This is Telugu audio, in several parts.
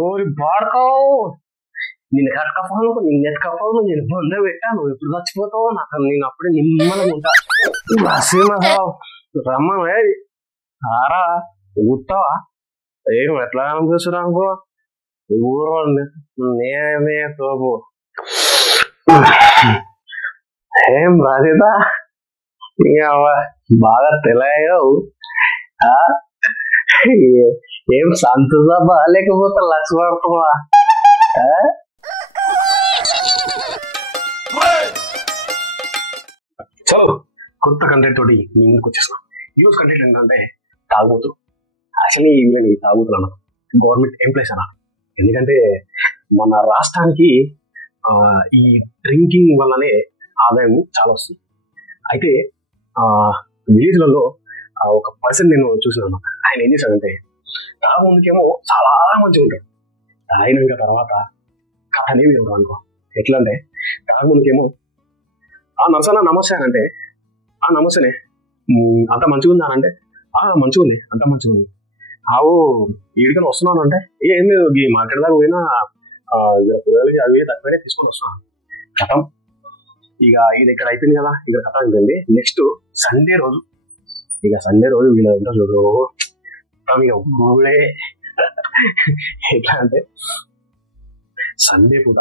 ఓరి బాడకావు నిన్ను కట్టకపోను నిన్ను ఎత్తుకపోను నేను బొంద పెట్టాను నువ్వు ఎప్పుడు చచ్చిపోతావు నాకు నేను అప్పుడే నిమ్మలంగా ఉంటా నరసింహరావు రమ్మను ఆరా గుర్తావా ఏం ఎట్లా అనిపిస్తున్నా అనుకో ఊరు నేనే తోపు ఏం రాజేదా బాగా తెలియవు ఏం సంతోషమా లేకపోతే లక్ష పడుతున్నా చలో కొత్త కంటెంట్ తోటి మీ ముందుకు వచ్చేస్తున్నాం. ఈరోజు కంటెంట్ ఏంటంటే తాగుబోతు. అసలు ఈ తాగుతున్నాను గవర్నమెంట్ ఎంప్లాయీస్ అన్న. ఎందుకంటే మన రాష్ట్రానికి ఈ డ్రింకింగ్ వల్లనే ఆదాయం చాలా వస్తుంది. అయితే విలేజ్లలో ఒక పర్సన్ నేను చూసినాను. ఆయన ఏం చేశాడంటే తాగుముందుకేమో చాలా మంచిగా ఉంటాడు, తాగినాక తర్వాత కథ అనేది ఉంటాడు అనుకో. ఎట్లా అంటే తాగుముందుకేమో నరసన్న నమస్తే అని అంటే నమస్తేనే అంత మంచిగా ఉందా అంటే మంచిగా ఉంది అంత మంచిగా ఉంది. ఈడికని వస్తున్నాను అంటే ఏం లేదు ఈ మార్కెట్ దాకా పోయినా కూరగాయలకి అవి తక్కువనే తీసుకొని వస్తున్నాను. కథం ఇక ఇది ఇక్కడ అయిపోయింది కదా, ఇక్కడ కథ అయిపోయింది. నెక్స్ట్ సండే రోజు వీళ్ళ ఉంటారు చూడు ఇక ఊళ్ళే ఎట్లా అంటే సండే పూట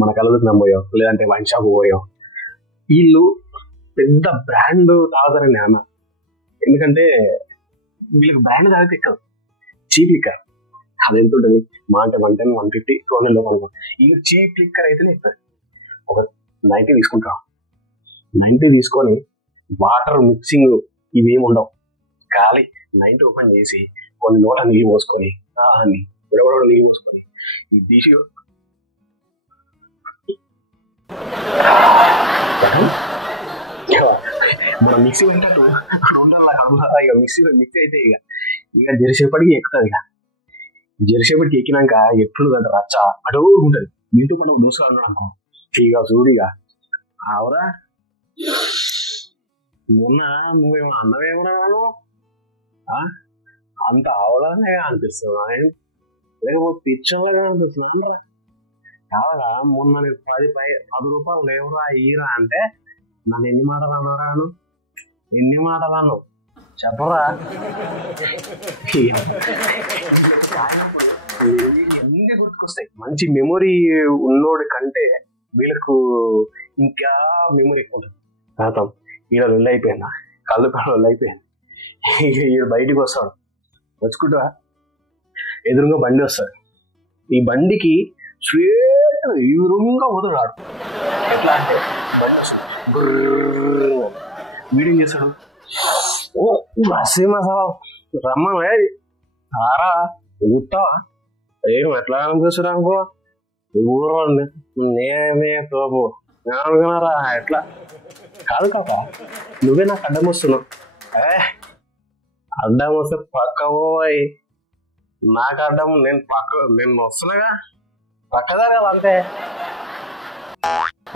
మన కళ్ళకు నమ్మోయో లేదంటే వైన్ షాప్ పోయో వీళ్ళు పెద్ద బ్రాండ్ తాగుతారండి అన్న. ఎందుకంటే వీళ్ళకి బ్రాండ్ తాగితే ఎక్కదు, చీప్ లిక్కర్ అది ఎంత ఉంటుంది మా అంటే 110, 150, 200 లోపు అనుకో. ఇక చీప్ లిక్కర్ అయితేనే ఎక్కువ. ఒక 90 తీసుకుంటాం, 90 తీసుకొని వాటర్ మిక్సింగ్ ఇవేమి ఉండవు, గాలి 90 ఓపెన్ చేసి కొన్ని నోట నీళ్ళు పోసుకొని నీళ్ళు పోసుకొని ఇది తీసి మన మిక్సీ అంటే ఇక మిక్సీ అయితే ఇక జరిసేపటికి ఎక్కుతుంది. జరిసేపటికి ఎక్కినాక ఎట్లుంది అంటే రచ్చ అడుగు ఉంటుంది. ఇంటి పండుగ దోశలు అన్నాడు అనుకో. ఇక చూడిగా ఆవరా మొన్న నువ్వేమో అన్నవేమన్నాను అంత ఆవలానే అనిపిస్తున్నా లేకపోతే పిచ్చలాగా అనిపిస్తున్నా కావాలా. మొన్న నీకు 10 రూపాయలు లేవురా ఈరా అంటే నన్ను ఎన్ని మాటలు అన్నారాను, ఎన్ని మాటలు అన్నావు చెప్పరా. ఎన్ని గుర్తుకొస్తాయి. మంచి మెమొరీ ఉన్నోడి కంటే వీళ్ళకు ఇంకా మెమొరీ ఎక్కువ ఉంటుంది. కాతం ఈడ వెళ్ళి అయిపోయిందా, కళ్ళు వెళ్ళి అయిపోయింది. ఈడ బయటికి వస్తాడు, వచ్చుకుంటా ఎదురుగా బండి వస్తాడు. ఈ బండికి స్ట్రేట్ ఎదురుగా పోతున్నాడు. ఎట్లా అంటే బండి వస్తాడు వీడియం చేస్తాడు. రమ్మను ఆరా గుర్తావా ఏం ఎట్లా అనిపిస్తున్నా అనుకో ఊరు నేనే తోపు అనుకున్నారా ఎట్లా కాదు కాక నువ్వే నాకు అడ్డం వస్తున్నావు. అడ్డం వస్తే పక్క పోయి నాకు అడ్డం నేను వస్తున్నాగా పక్కదా కదా అంతే.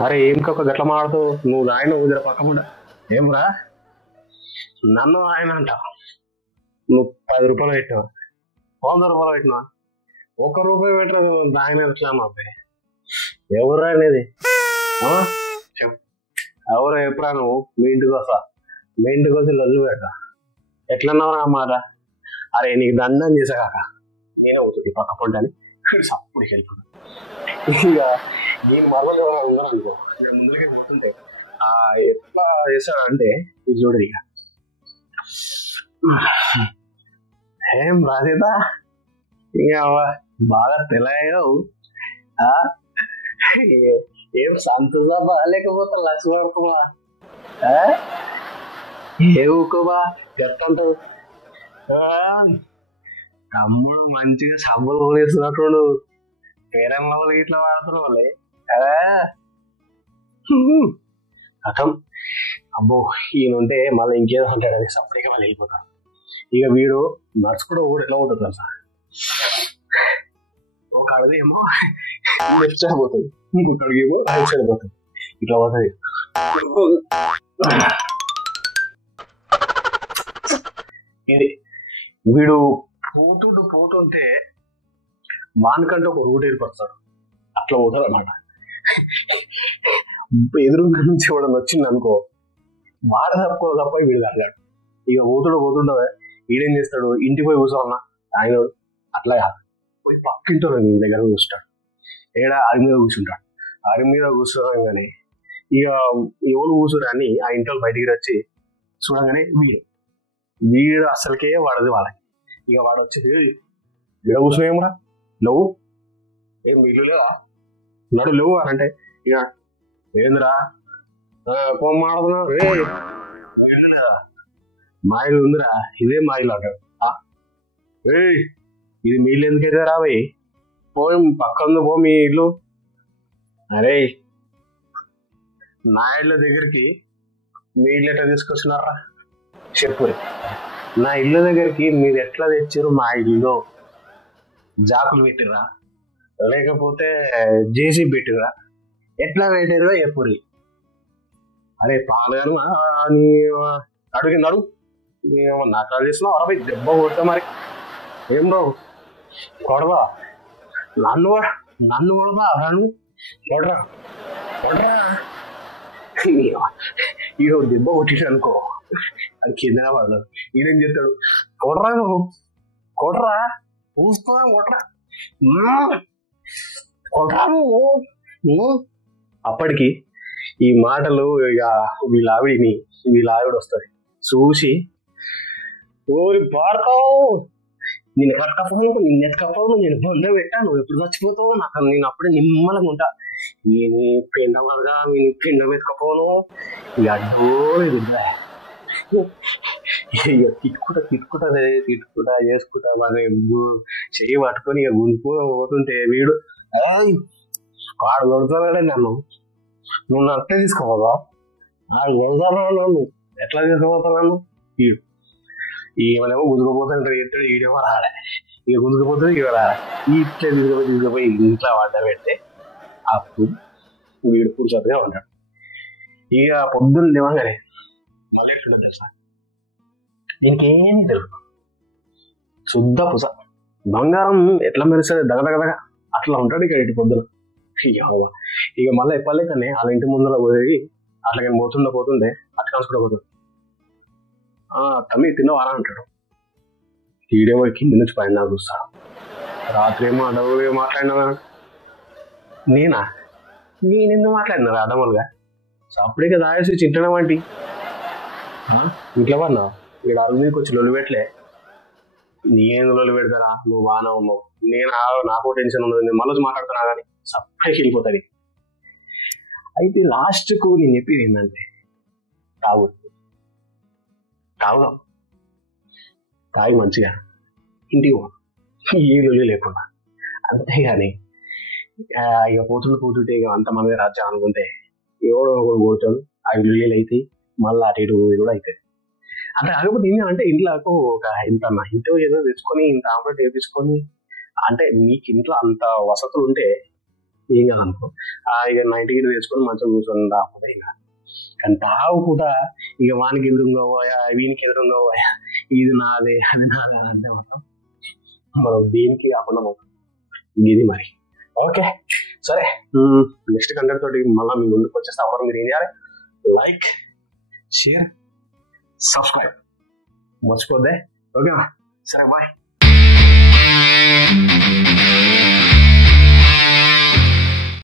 అరే ఏం కాక గట్ల మాడుతూ నువ్వు ఆయన ఉదర పక్కకుండా ఏమరా నన్ను ఆయన అంట. నువ్వు 10 రూపాయలు పెట్టినా 100 రూపాయలు పెట్టినా 1 రూపాయి పెట్టరు ఆయన ఎట్లా అబ్బాయి ఎవరు అనేది ఎవరు ఎప్పుడా నువ్వు మీ ఇంటికి వచ్చి లొల్లు పెట్ట ఎట్లన్నావు అన్నమాట. అరే నీకు దండం చేసా కాక నేనే అవుతుంది పక్క పొంటని అప్పుడు వెళ్ళిపోతాను. ఇక నేను మరవలు ఎవరైనా ఉన్నారు అనుకో ఇక ముందుకే పోతుంటే ఎట్లా చేశాడంటే ఇది చూడదు ఇక ఏం రాజేదా ఇక బాగా తెలియవు ఏం సంతోషమా లేకపోతే లక్ష పడుతున్నా ఏ ఊకోబా చెప్తాంటావు. తమ్ముడు మంచిగా సబ్బులు పోలేస్తున్నట్టు పేరెంట్లో ఇట్లా వాడుతున్నావులే అర్థం. అబ్బో ఈయనుంటే మళ్ళీ ఇంకేదో ఉంటాడని సపరేట్గా వాళ్ళు వెళ్ళిపోతారు. ఇక వీడు నడుచుకుంటూ కూడా ఎట్లా పోతుంది కదా, ఒక అడుగేమో లెఫ్ట్ సైడ్ పోతుంది, ఇంకొక అడుగేమో రైట్ సైడ్ పోతుంది, ఇట్లా పోతుంది. ఇది వీడు పోతుంటే వానికంటే ఒక రూట్ ఏర్పడతాడు, అట్లా పోతాడు అన్నమాట. ఎదురుగా నుంచి ఎవడన్నా వచ్చింది అనుకో, వాడ తప్ప వీడు తరగాడు. ఇక పోతుండే వీడేం చేస్తాడు, ఇంటికి పోయి కూర్చోన్నా ఆయన అట్లా కాదు, పోయి పక్కింటో దగ్గర కూర్చుంటాడు. అరి మీద కూర్చుంటాడు. అరి మీద కూర్చోగానే ఇక ఎవరు కూర్చుని అని ఆ ఇంట్లో బయటికి వచ్చి చూడగానే వీడు అసలుకే వాడది వాళ్ళకి. ఇక వాడు వచ్చి ఇక్కడ కూర్చున్నాయేమరా నువ్వు, ఏం వీళ్ళు లేవా, నడు లేవు అని అంటే, ఇక ఏందిరా మాడుతున్నా రే మా ఇల్లు ఉందిరా, ఇదే మా ఇల్లు అంటాడు. ఇది మీ ఇల్లు ఎందుకైతే రాబోయి, పోయి పక్కన పో మీ ఇల్లు. అరే నా ఇళ్ళ దగ్గరికి మీ ఇల్లు ఎట్లా తీసుకొచ్చినారా చెప్పు, నా ఇల్లు దగ్గరికి మీరు ఎట్లా తెచ్చారు, మా ఇల్లు జాకులు పెట్టిరా లేకపోతే జేసీ పెట్టిరా, ఎట్లా పెట్టారో ఎప్పుడు. అరే పాలుగాను నీ అడుగుంది అడుగు, నాకు కాల్ చేస్తున్నావు అరవై దెబ్బ కొడతా మరి, ఏం రావు కొడవా నన్ను కొడవా రాను కొడరా కొడరా. ఈడో దెబ్బ కొట్టేసి అనుకో, అది కింద పడదు. ఈడేం చెప్తాడు, కొడరా నువ్వు కొడరా పూస్తా కొడరా కొడరా నువ్వు. అప్పటికి ఈ మాటలు ఇక వీళ్ళ ఆవిడ వస్తుంది చూసి, ఓరి పాడతావు నేను ఎక్కకపోవు, నిన్ను ఎక్కకపోవు, నేను బంద పెట్టా, నువ్వు ఎప్పుడు చచ్చిపోతావు, నేను అప్పుడే నిమ్మలంగా ఉంటా, నేను పిండం కదగా నేను పిండం ఎత్తుకపోను. ఇక అడ్డో ఇక తిట్టుకుంటా చేసుకుంటా బాగా చెయ్యి పట్టుకొని ఇక పోతుంటే వీడు వాడు కొడుతున్నాడే నన్ను, నువ్వు అట్టే తీసుకోవా నువ్వు ఎట్లా తీసుకుపోతున్నాను. ఈమెనేమో గుంజుకుపోతాడు ఎత్తాడు, ఈడేమో రాలే, ఇక గుంజుకుపోతుంది ఇక రాలే, ఇట్లా తీసుకుపోయి ఇంట్లో వంట పెడితే అప్పుడు వీడు కూర్చోతగా ఉంటాడు. ఇక పొద్దున్న లేవగానే మళ్ళీ ఎట్లుంటుంది తెలుసా, దీనికి ఏమీ తెలుసు, శుద్ధ పుస బంగారం ఎట్లా మెరుస్తుంది దగదగదగా అట్లా ఉంటాడు ఇక ఇటు పొద్దున. ఇక మళ్ళీ ఎప్పలేకనే వాళ్ళ ఇంటి ముందర పోయి అట్లాగే పోతుండే అట్లా కలుసుకుంటూ పోతుంది. తమ్మి తిన్నవారా అంటాడు. ఈడేమో కింద నుంచి పైన చూస్తా, రాత్రి ఏమో అడవులు మాట్లాడినా, నేనెందుకు మాట్లాడినారా అడవులుగా, అప్పుడే దాయేసి చింటడం వంటి ఇంట్లో పడినావు, ఇక్కడ అరుగు మీదకి వచ్చి లొల్లు పెట్టలే, నేను లొల్లు పెడతానా, నువ్వు బాగా ఉన్నావు, నాకు టెన్షన్ ఉండదు, నేను మళ్ళీ మాట్లాడుతున్నా కానీ సపరేట్కి వెళ్ళిపోతుంది. అయితే లాస్ట్కు నేను చెప్పేది ఏంటంటే, తాగుదాం, తాగి మంచిగా ఇంటికి పో, ఏ లొల్లి లేకుండా. అంతేగాని ఇక పోతుంటే ఇక అంత మనమే రాజ్యం అనుకుంటే ఎవడో ఒకడు కూర్చొని ఆ లొల్లీలు అయితే మళ్ళీ అటు ఇటు కూడా అవుతుంది. అంటే కాకపోతే ఏంటంటే ఇంట్లోకి ఇంట్లో ఏదో తెచ్చుకొని ఇంత ఆమ్లెట్ వేపించుకొని, అంటే నీకు ఇంట్లో అంత వసతులు ఉంటే ఏం కాదనుకో, ఇక నైట్కి తెచ్చుకొని మంచిగా కూర్చొని రాకుండా ఇంకా. కానీ తాగు కూడా ఇక వానికి ఎదురుగా పోయా, వీనికి ఎదురుగా పోయా, ఇది నాదే అది నాదే అంటే మొత్తం మనం దేనికి కాకుండా పోతాం. ఇది మరి ఓకే సరే, నెక్స్ట్ కంటెంట్ తోటి మళ్ళీ మీ ముందుకు వచ్చేస్తే అప్పుడు మీరు ఏం చేయాలి, లైక్ షేర్ సబ్స్క్రైబ్ మర్చిపోద్దే. ఓకేనా, సరే బాయ్.